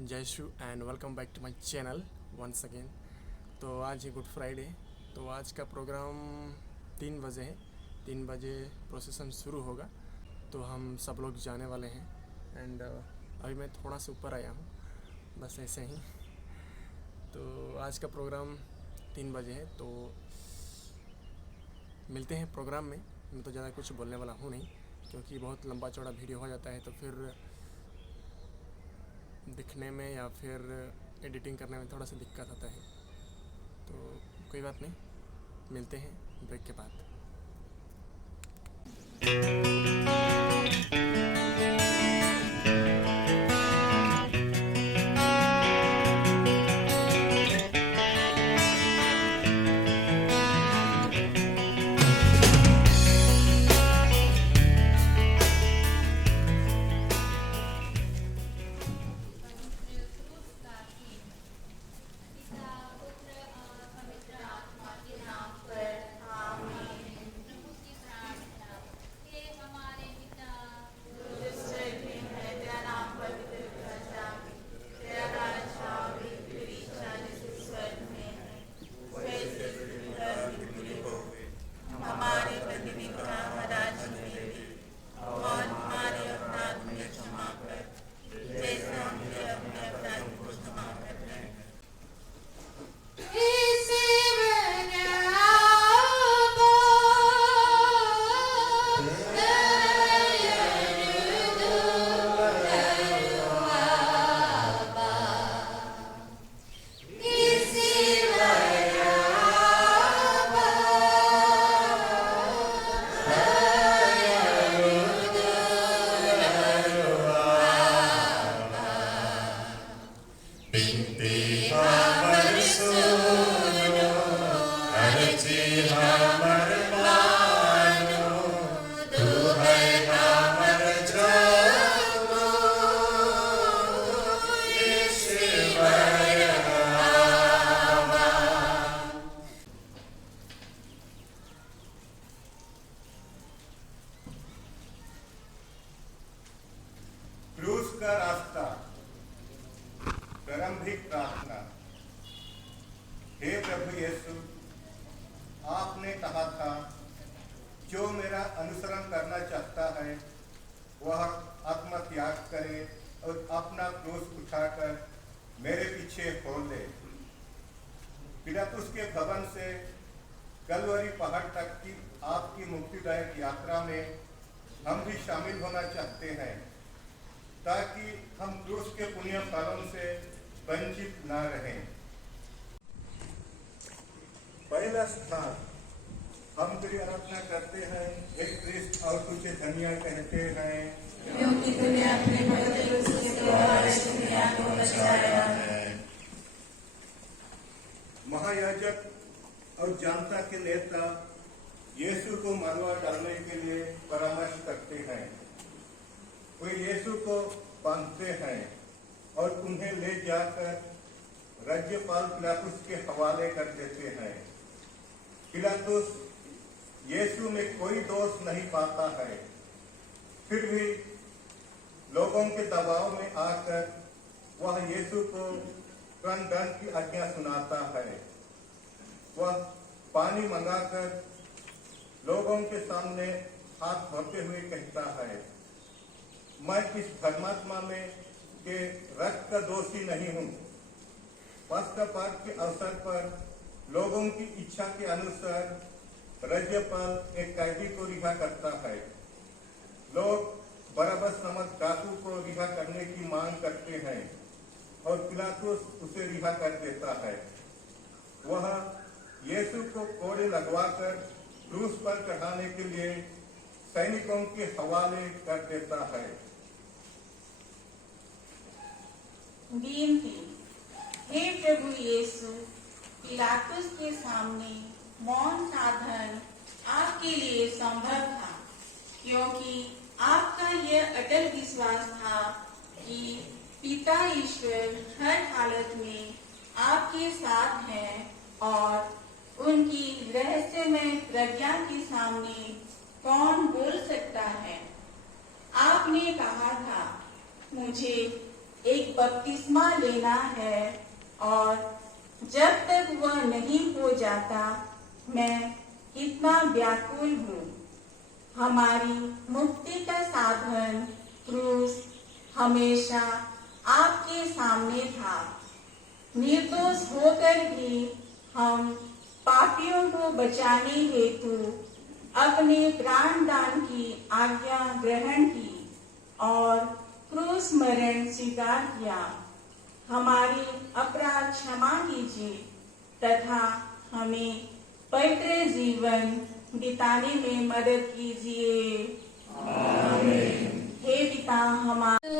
जय Shri and welcome back to my channel once again. तो आज है गुड फ्राइडे। तो आज का प्रोग्राम 3 बजे है। 3 बजे प्रोसेसन शुरू होगा, तो हम सब लोग जाने वाले हैं। एंड अभी मैं थोड़ा सा ऊपर आया हूँ, बस ऐसे ही। तो आज का प्रोग्राम 3 बजे है, तो मिलते हैं प्रोग्राम में। मैं तो ज़्यादा कुछ बोलने वाला हूँ नहीं, क्योंकि बहुत लंबा चौड़ा वीडियो हो जाता है, तो फिर दिखने में या फिर एडिटिंग करने में थोड़ा सा दिक्कत आता है। तो कोई बात नहीं, मिलते हैं ब्रेक के बाद। क्रूस का रास्ता। प्रारंभिक प्रार्थना। हे प्रभु यीशु, आपने कहा था, जो मेरा अनुसरण करना चाहता है वह आत्मत्याग करे और अपना क्रूस उठाकर मेरे पीछे हो ले। पिलातुस के भवन से कलवरी पहाड़ तक की आपकी मुक्तिदायक यात्रा में हम भी शामिल होना चाहते हैं, ताकि हम क्रूस के पुण्य फलों से वंचित न रहें। पहला स्थान, हम तेरी आराधना करते हैं हे क्रिस्त, और तुझे धन्य कहते हैं, क्योंकि तूने अपने पवित्र क्रूस के द्वारा इस दुनिया को बचाया है। महायाजक और जनता के नेता यीशु को मरवा डालने के लिए परामर्श करते हैं। वे यीशु को बांधते हैं और उन्हें ले जाकर राज्यपाल पिलातुस के हवाले कर देते हैं। पिलातुस यीशु में कोई दोष नहीं पाता है, फिर भी लोगों के दबाव में आकर वह यीशु को प्राणदंड की आज्ञा सुनाता है। वह पानी मंगाकर लोगों के सामने हाथ धोते हुए कहता है, मैं इस धर्मात्मा में के रक्त का दोषी नहीं हूँ। पस्का पाठ के अवसर पर लोगों की इच्छा के अनुसार राज्यपाल एक कैदी को रिहा करता है। लोग बरअब्बस नामक डाकू को रिहा करने की मांग करते हैं और पिलातुस उसे रिहा कर देता है। वह यीशु को कोड़े लगवाकर क्रूस पर चढ़ाने के लिए सैनिकों के हवाले कर देता है। विनती। हे प्रभु यीशु, पिलातुस के सामने मौन साधन आपके लिए संभव था, क्योंकि आपका यह अटल विश्वास था कि पिता ईश्वर हर हालत में आपके साथ हैं और उनकी रहस्यमय प्रज्ञा के सामने कौन बोल सकता है। आपने कहा था, मुझे एक बपतिस्मा लेना है और जब तक वह नहीं हो जाता मैं कितना व्याकुल हूँ। हमारी मुक्ति का साधन क्रूस हमेशा आपके सामने था। निर्दोष होकर भी हम पापियों को बचाने हेतु अपने प्राण दान की आज्ञा ग्रहण की और क्रूस मरण स्वीकार किया। हमारी अपराध क्षमा कीजिए तथा हमें पवित्र जीवन बिताने में मदद कीजिए। आमीन। हे पिता हमारे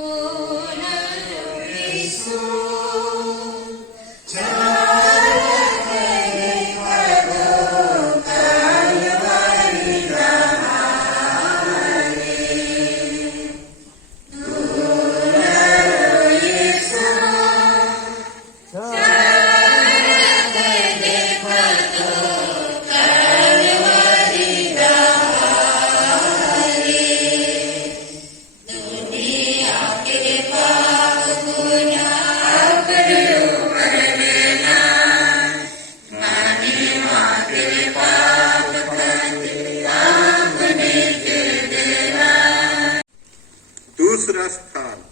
दूसरा स्थान,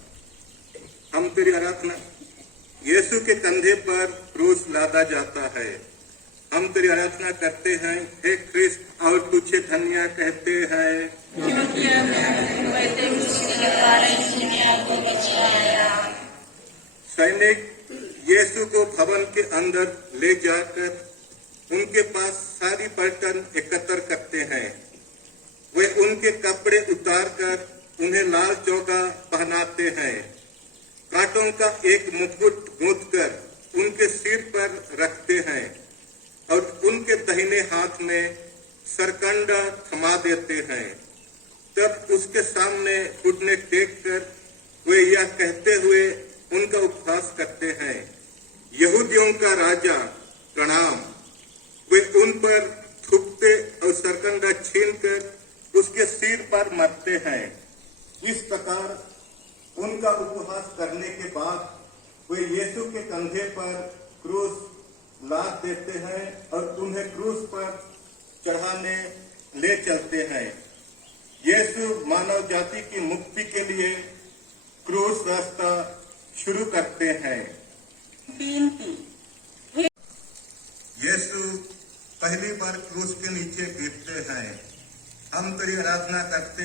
हम तेरी आराधना, यीशु के कंधे पर क्रूस लादा जाता है। हम तेरी आराधना करते हैं, हे ख्रिस्त, और तुझे धन्य कहते हैं क्योंकि हमें पवित्र के कारण दुनिया को बचाया। सैनिक यीशु को भवन के अंदर ले जाकर उनके पास सारी पलटन एकत्र करते हैं। वे उनके कपड़े उतारकर उन्हें लाल चौका पहनाते हैं। कांटों का एक मुकुट गूंथकर उनके सिर पर रखते हैं और उनके दाहिने हाथ में सरकंडा थमा देते हैं। तब उसके सामने घुटने टेक कर वे यह कहते हुए उनका उपवास करते हैं, यहूदियों का राजा प्रणाम। वे उन पर थूकते और सरकंडा छीनकर उसके सिर पर मरते हैं। इस प्रकार उनका उपवास करने के बाद वे यीशु के कंधे पर क्रूस लाद देते हैं और उन्हें क्रूस पर चढ़ाने ले चलते हैं। यीशु मानव जाति की मुक्ति के लिए क्रूस रास्ता शुरू करते हैं। यीशु पहली बार क्रूस के नीचे गिरते हैं। हम तेरी आराधना करते,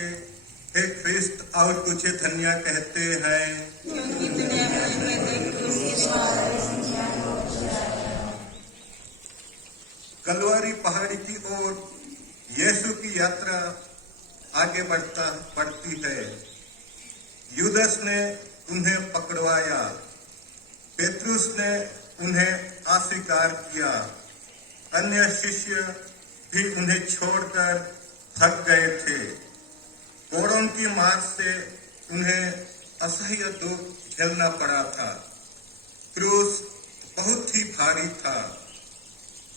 हे ख्रिस्त, और तुझे धन्य कहते हैं। कलवारी पहाड़ी की ओर यीशु की यात्रा आगे बढ़ती है। यूदस ने उन्हें पकड़वाया, पेत्रुस ने उन्हें अस्वीकार किया, अन्य शिष्य भी उन्हें छोड़कर थक गए थे। कोड़ों की मार से उन्हें असह्य दुख झेलना पड़ा था। क्रूस बहुत ही भारी था।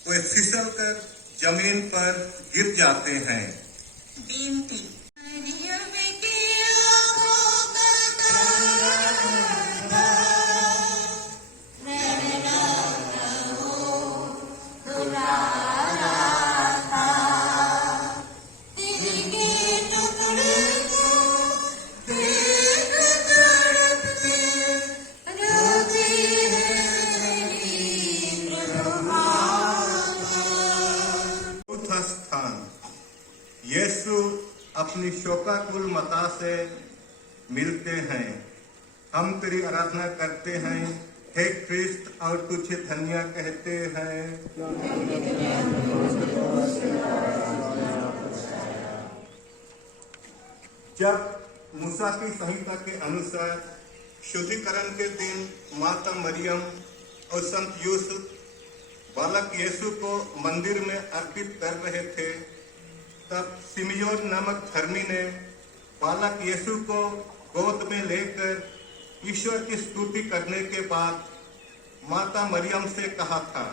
वे फिसलकर जमीन पर गिर जाते हैं। यीशु अपनी शोकाकुल माता से मिलते हैं। हम तेरी आराधना करते हैं, हे ख्रिस्त, और तुझे धन्य कहते हैं। जब मूसा की संहिता के अनुसार शुद्धिकरण के दिन माता मरियम और संत यूसुफ बालक यीशु को मंदिर में अर्पित कर रहे थे, तब सिमियोन नामक धर्मी ने बालक यीशु को गोद में लेकर ईश्वर की स्तुति करने के बाद माता मरियम से कहा था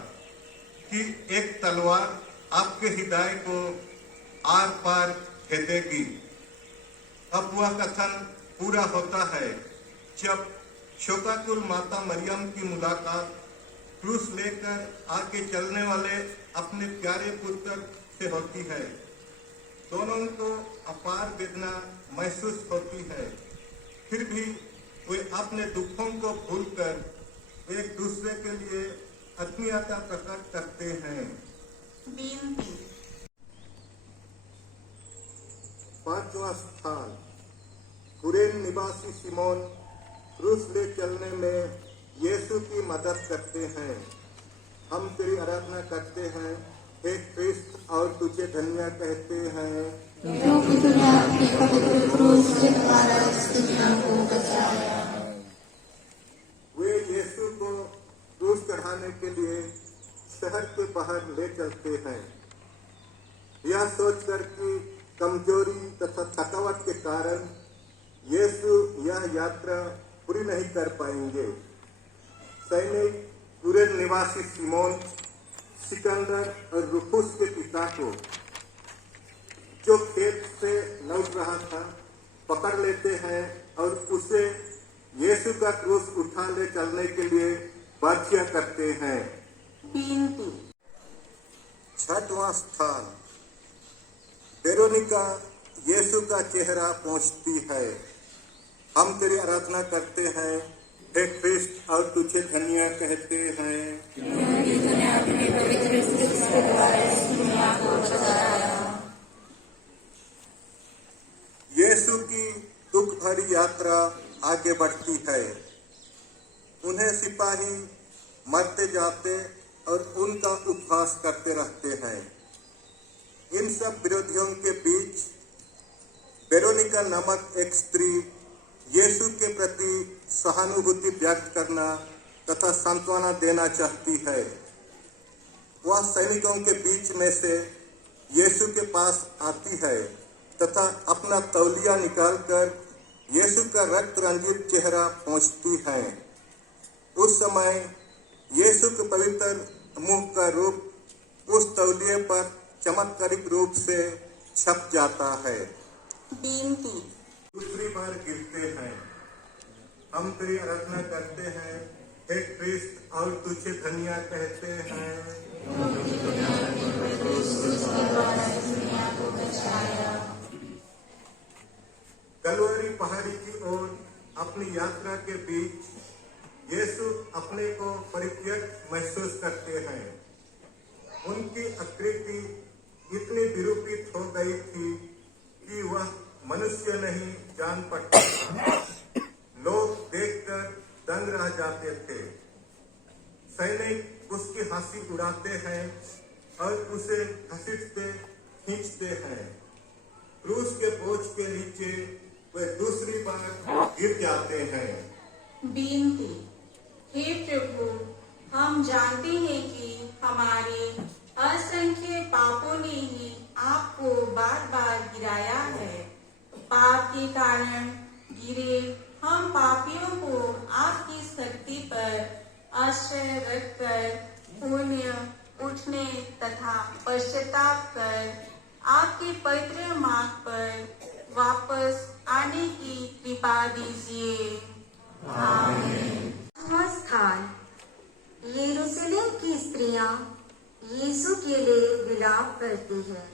कि एक तलवार आपके हृदय को आर पार भेदेगी। अब वह कथन पूरा होता है जब शोकाकुल माता मरियम की मुलाकात क्रूस लेकर आगे चलने वाले अपने प्यारे पुत्र से होती है। दोनों को अपार वेदना महसूस होती है, फिर भी वे अपने दुखों को भूलकर एक दूसरे के लिए आत्मीयता प्रकट करते हैं। विनती। पांचवा स्थान, कुरेन निवासी सिमोन क्रूस ले चलने में यीशु की मदद करते हैं। हम तेरी आराधना करते हैं, हे क्रिस्त, और तुझे धन्य कहते हैं क्योंकि तूने अपने पवित्र क्रूस के द्वारा इस दुनिया को बचाया। वे यीशु को क्रूस चढ़ाने के लिए शहर के बाहर ले चलते हैं, यह सोचकर कि कमजोरी तथा थकावट के कारण यीशु यह यात्रा पूरी नहीं कर पाएंगे। सैनिक कुरेन निवासी सिमोन, सिकंदर और रुफुस के पिता को, जो खेत से लौट रहा था, पकड़ लेते हैं और उसे यीशु का क्रूस उठा ले चलने के लिए बाध्य करते हैं। विनती। छठवां स्थान, वेरोनिका यीशु का चेहरा पोंछती है। हम तेरी आराधना करते हैं, हे क्रिस्त, और तुझे धन्य कहते हैं क्योंकि तूने अपने पवित्र क्रूस के द्वारा इस दुनिया को बचाया। यीशु की दुख भरी यात्रा आगे बढ़ती है। उन्हें सिपाही मरते जाते और उनका उपहास करते रहते हैं। इन सब विरोधियों के बीच वेरोनिका नामक एक स्त्री यीशु के प्रति सहानुभूति व्यक्त करना तथा सांत्वना देना चाहती है। वह सैनिकों के बीच में से यीशु के पास आती है तथा अपना तौलिया निकालकर यीशु का रक्त रंजित चेहरा पोंछती है। उस समय यीशु के पवित्र मुख का रूप उस तौलिए पर चमत्कारिक रूप से छप जाता है। विनती। दूसरी बार गिरते हैं। हम तेरी आराधना करते हैं, हे क्रिस्त, और तुझे धन्य कहते हैं कलवरी पहाड़ी की ओर अपनी यात्रा के बीच यीशु अपने को परित्यक्त महसूस करते हैं। उनकी आकृति इतनी विरूपित हो गई थी कि वह मनुष्य नहीं जान पड़ता था। लोग देखकर दंग रह जाते थे। सैनिक उसकी हंसी उड़ाते हैं और उसे घसीटते खींचते हैं। क्रूस के बोझ के नीचे वे दूसरी बार गिर जाते हैं। विनती। हे प्रभु, हम जानते हैं कि हमारे असंख्य पापों ने ही आपको बार बार गिराया है। पाप के कारण गिरे हम पापियों को आपकी शक्ति पर आश्रय रखकर पुण्य उठने तथा पश्चाताप कर आपके पवित्र मार्ग पर वापस आने की कृपा दीजिए। आमीन। स्थान, यरूशलेम की स्त्रियां यीशु के लिए विलाप करती हैं।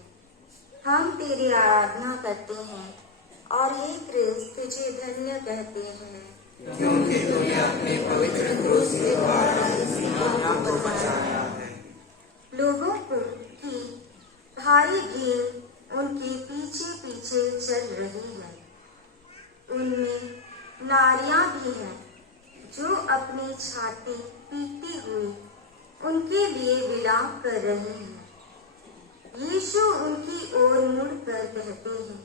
हम तेरी आराधना करते हैं और हे क्रिस्त, तुझे धन्य कहते हैं क्योंकि तूने अपने पवित्र क्रूस के द्वारा इस दुनिया को बचाया है। लोगों को की भारी भीड़ उनके पीछे पीछे चल रही है। उनमें नारियां भी हैं जो अपनी छाती पीटती हुई उनके लिए विलाप कर रही हैं। यीशु उनकी ओर मुड़कर कहते हैं,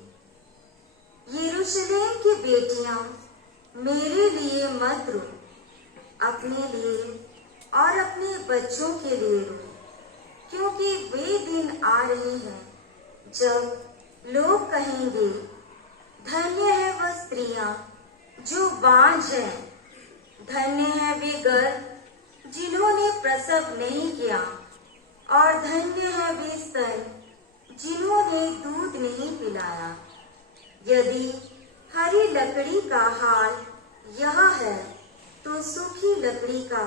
यरूशलेम की बेटियां, मेरे लिए मत रो, अपने लिए और अपने बच्चों के लिए रो, क्योंकि वे दिन आ रहे हैं जब लोग कहेंगे, धन्य है वह स्त्रियां जो बांझ हैं, धन्य है वे गर्भ जिन्होंने प्रसव नहीं किया, और धन्य है वे स्तन जिन्होंने दूध नहीं पिलाया। यदि हरी लकड़ी का हाल यह है सूखी लकड़ी का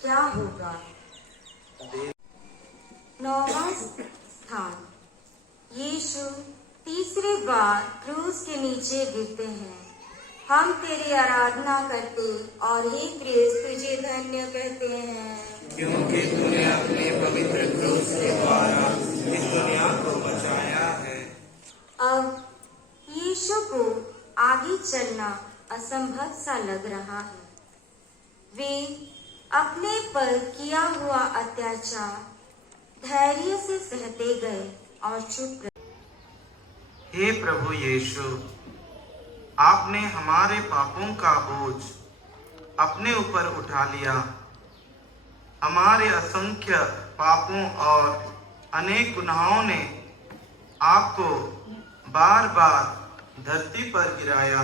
क्या होगा। 9वां स्थान, यीशु तीसरी बार क्रूस के नीचे गिरते हैं। हम तेरी आराधना करते और हे क्रिस्त तुझे धन्य कहते हैं, क्योंकि तूने अपने पवित्र क्रूस के द्वारा इस दुनिया को बचाया है। अब यीशु को आगे चलना असंभव सा लग रहा है। वे अपने पर किया हुआ अत्याचार धैर्य से सहते गए और चुप रहे। हे प्रभु यीशु, आपने हमारे पापों का बोझ अपने ऊपर उठा लिया। हमारे असंख्य पापों और अनेक गुनाहों ने आपको बार बार धरती पर गिराया।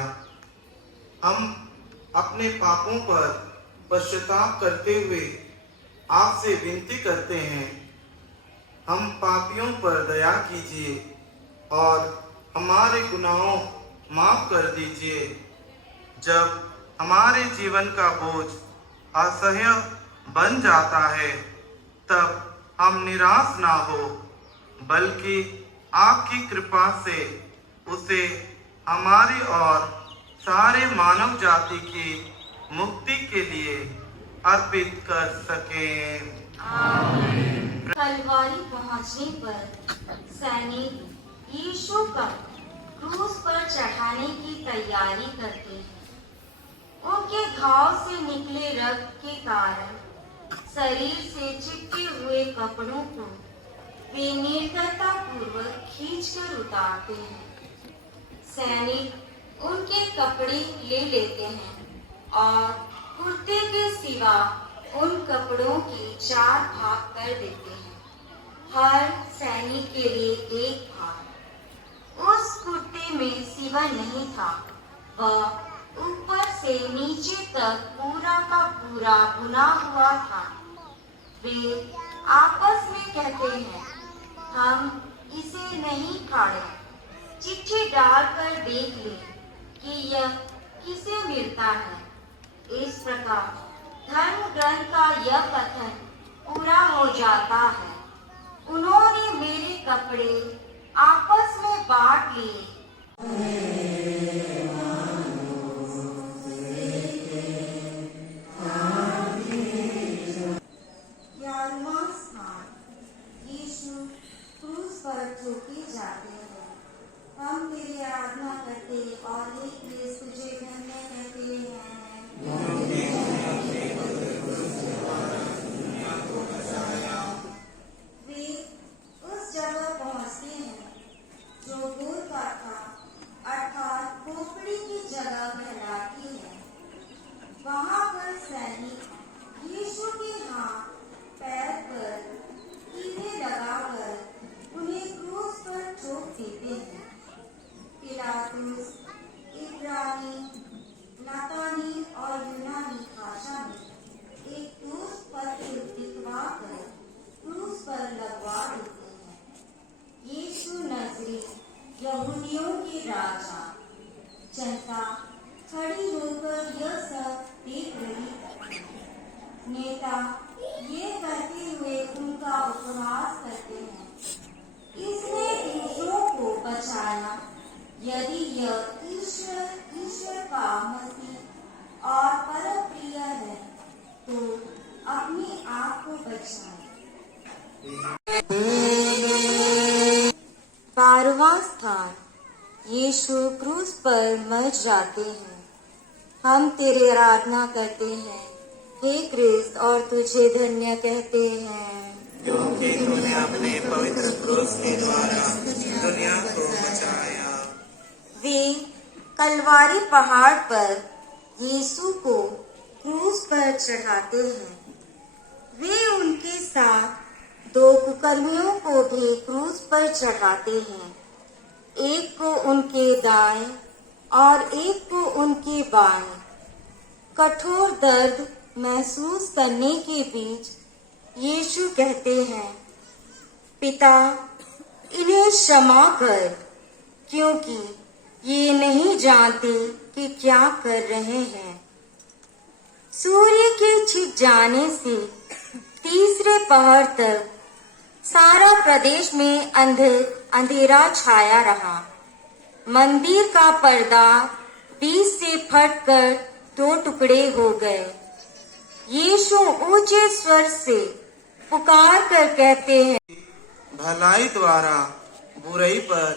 हम अपने पापों पर पश्चाताप करते हुए आपसे विनती करते हैं, हम पापियों पर दया कीजिए और हमारे गुनाहों माफ कर दीजिए। जब हमारे जीवन का बोझ असह्य बन जाता है, तब हम निराश ना हो, बल्कि आपकी कृपा से उसे हमारी और सारे मानव जाति की मुक्ति के लिए अर्पित कर सकें। कलवारी पहुंचने पर सैनिक यीशु का क्रूस पर चढ़ाने की तैयारी करते हैं। उनके घाव से निकले रक्त के कारण शरीर से चिपके हुए कपड़ों को वे निर्दयता पूर्वक खींचकर उतारते हैं। सैनिक उनके कपड़े ले लेते हैं और कुर्ते के सिवा उन कपड़ों के 4 भाग कर देते हैं, हर सैनिक के लिए एक भाग। उस कुर्ते में सिवा नहीं था, वह ऊपर से नीचे तक पूरा का पूरा बुना हुआ था। वे आपस में कहते हैं, हम इसे नहीं फाड़े, चिट्ठी डालकर देख ले कि यह किसे मिलता है। इस प्रकार धर्म ग्रंथ का यह कथन पूरा हो जाता है, उन्होंने मेरे कपड़े आपस में बांट लिए। 11वां स्थान, यीशु क्रूस पर ठोके जाते हैं। हम तेरी आराधना करते और हे क्रिस्त तुझे धन्य कहते हैं, वे उस जगह पहुंचते हैं जो गोलगोथा अर्थात खोपड़ी की जगह कहलाती है। वहां पर सैनिक यीशु के हाथ पैर पर कीले लगाकर उन्हें क्रूस पर ठोक देते हैं। पिलातुस इब्रानी, लतानी और यूनानी भाषा में एक क्रूस पत्र लिखवा कर क्रूस पर लगवा देते हैं। यीशु नजरी यहूदियों के राजा। जनता खड़ी होकर यह सब देख रही है। नेता ये कहते हुए उनका उपहास करते हैं, इसने दूसरों को बचाया। यदि यह ईश्वर का मसीह और परम प्रिय है, तो अपने आप को बचाए। 12वां स्थान, यीशु क्रूस पर मर जाते हैं। हम तेरी आराधना करते हैं, हे क्रिस्त, और तुझे धन्य कहते हैं, क्योंकि तूने अपने पवित्र क्रूस के द्वारा दुनिया को बचाया। वे कलवारी पहाड़ पर यीशु को क्रूस पर चढ़ाते हैं। वे उनके साथ 2 कुकर्मियों को भी क्रूस पर चढ़ाते हैं, एक को उनके दाएं और एक को उनके बाएं। कठोर दर्द महसूस करने के बीच यीशु कहते हैं, पिता, इन्हें क्षमा कर, क्योंकि ये नहीं जानते कि क्या कर रहे हैं। सूर्य के छिप जाने से तीसरे पहर तक सारा प्रदेश में अंधेरा छाया रहा। मंदिर का पर्दा बीच से फटकर 2 टुकड़े हो गए। यीशु ऊंचे स्वर से पुकार कर कहते हैं, भलाई द्वारा बुराई पर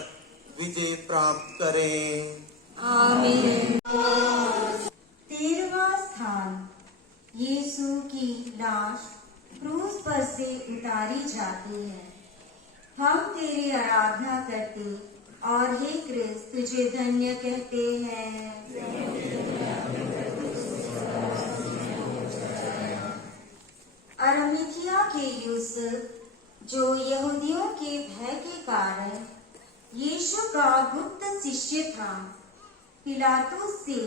विजय प्राप्त करें। आमीन। 13वां स्थान, यीशु की लाश क्रूस पर से उतारी जाती है। हम तेरी आराधना करते और हे क्रिस्त तुझे धन्य कहते हैं। अरमिथिया के यूसुफ, जो यहूदियों के भय के कारण यीशु का गुप्त शिष्य था, पिलातुस से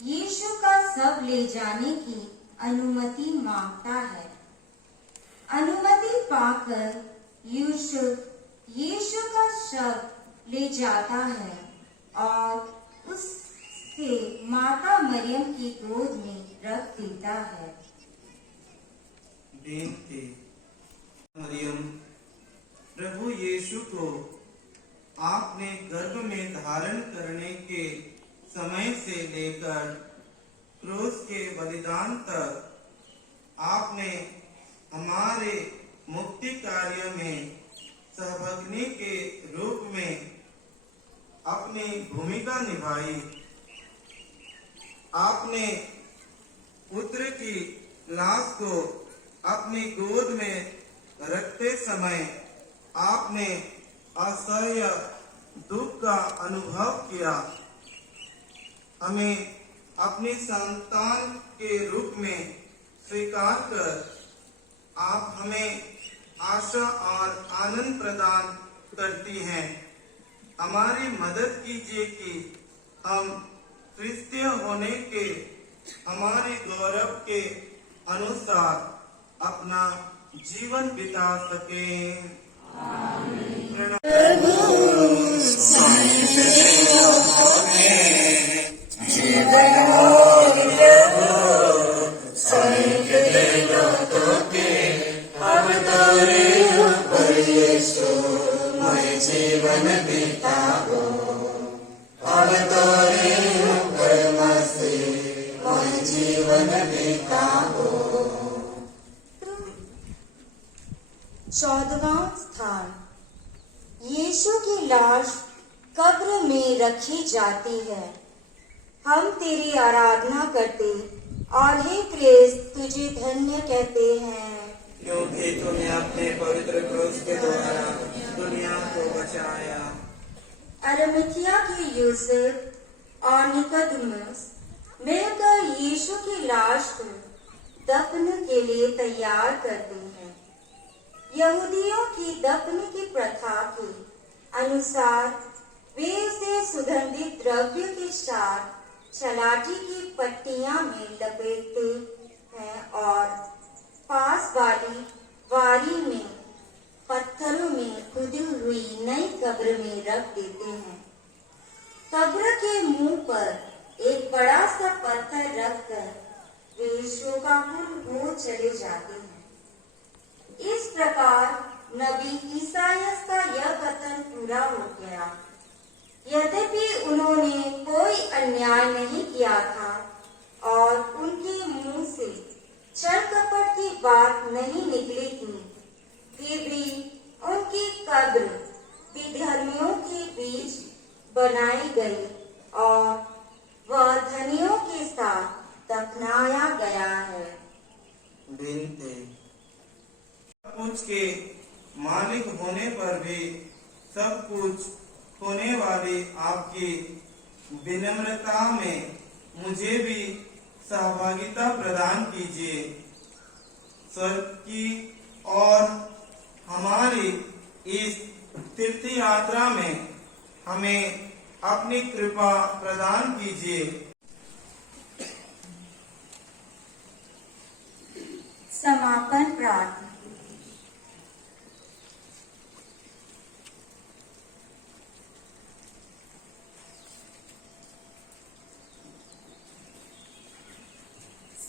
यीशु का शव ले जाने की अनुमति मांगता है। अनुमति पाकर यूसुफ यीशु का शव ले जाता है और उससे माता मरियम की गोद में रख देता है। बेनती। मरियम, प्रभु यीशु को आपने गर्भ में धारण करने के समय से लेकर क्रूस के बलिदान तक आपने हमारे मुक्ति कार्य में सहभागिनी के रूप में अपनी भूमिका निभाई। आपने पुत्र की लाश को अपनी गोद में रखते समय आपने असह्य दुख का अनुभव किया। हमें अपनी संतान के रूप में स्वीकार कर आप हमें आशा और आनंद प्रदान करती हैं। हमारी मदद कीजिए कि हम क्रिस्तीय होने के हमारे गौरव के अनुसार अपना जीवन बिता सकें। चौदहवां स्थान, यीशु की लाश कब्र में रखी जाती है। हम तेरी आराधना करते और हे क्रिस्त तुझे धन्य कहते हैं, क्योंकि तूने अपने पवित्र क्रूस के द्वारा दुनिया को बचाया। अरमिथिया के यूसुफ और निकोदेमुस मिलकर यीशु की लाश को दफन के लिए तैयार करते हैं। यहूदियों की दफन की प्रथा के अनुसार वे उसे सुगंधित द्रव्य के साथ छलाठी की पट्टियां में लपेटते हैं और पास वाली वारी में पत्थरों में खुदी हुई नई कब्र में रख देते हैं। कब्र के मुंह पर एक बड़ा सा पत्थर रखकर वे शोकाकुल हो चले जाते हैं। इस प्रकार नबी ईसायास का यह कथन पूरा हो गया। यद्यपि उन्होंने कोई अन्याय नहीं किया था और उनके मुंह से छल कपट की बात नहीं निकली थी, फिर भी उनकी कब्र विधर्मियों के बीच बनाई गई और वह धनियों के साथ दफनाया गया है। बिनते। कुछ के मालिक होने पर भी सब कुछ होने वाली आपकी विनम्रता में मुझे भी सहभागिता प्रदान कीजिए। स्वर्ग की और हमारी इस तीर्थ यात्रा में हमें अपनी कृपा प्रदान कीजिए। समापन प्रार्थना।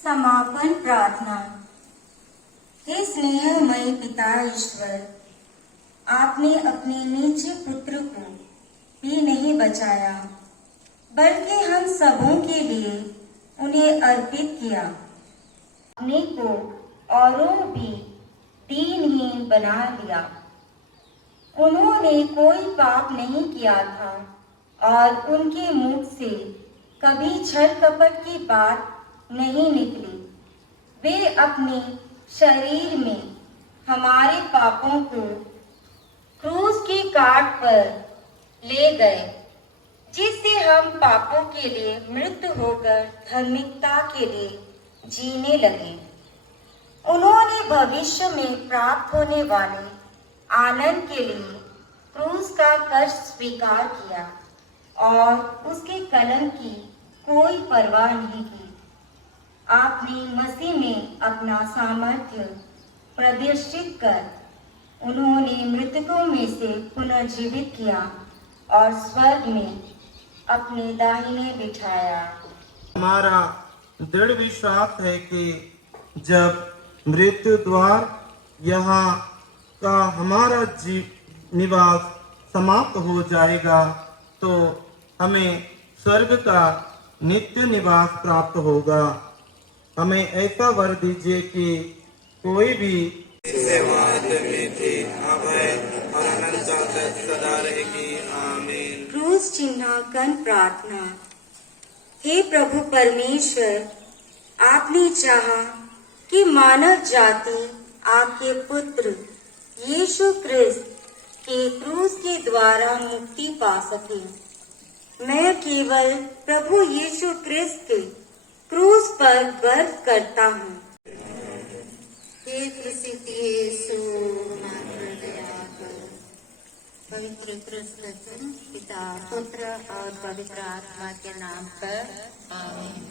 समापन प्रार्थना। हे स्नेहमय पिता ईश्वर, आपने अपने निज पुत्र को भी नहीं बचाया, बल्कि हम सबों के लिए उन्हें अर्पित किया। अपने को औरों भी दीनहीन बना लिया। उन्होंने कोई पाप नहीं किया था और उनके मुख से कभी छल कपट की बात नहीं निकली। वे अपने शरीर में हमारे पापों को क्रूस की काट पर ले गए, जिससे हम पापों के लिए मृत होकर धार्मिकता के लिए जीने लगे। उन्होंने भविष्य में प्राप्त होने वाले आनंद के लिए क्रूस का कष्ट स्वीकार किया और उसके कलंक की कोई परवाह नहीं की। आपने मसीह में अपना सामर्थ्य प्रदर्शित कर उन्होंने मृतकों में से पुनर्जीवित किया और स्वर्ग में अपने दाहिने बिठाया। हमारा दृढ़ विश्वास है कि जब मृत्यु द्वार यहाँ का हमारा निवास समाप्त हो जाएगा तो हमें स्वर्ग का नित्य निवास प्राप्त होगा। हमें ऐसा वर दीजिए कि कोई भी सदा रहेगी। आमीन। क्रूस चिन्हांकन प्रार्थना। हे प्रभु परमेश्वर, आपने चाहा कि मानव जाति आपके पुत्र यीशु क्रिस्त के क्रूस के द्वारा मुक्ति पा सके। मैं केवल प्रभु यीशु क्रिस्त के क्रूस पर गर्व करता हूँ। हे प्रसिद्ध यीशु, हमारी दया कर। पवित्र कृष्ण पिता, पुत्र और पवित्र आत्मा के नाम पर आमीन।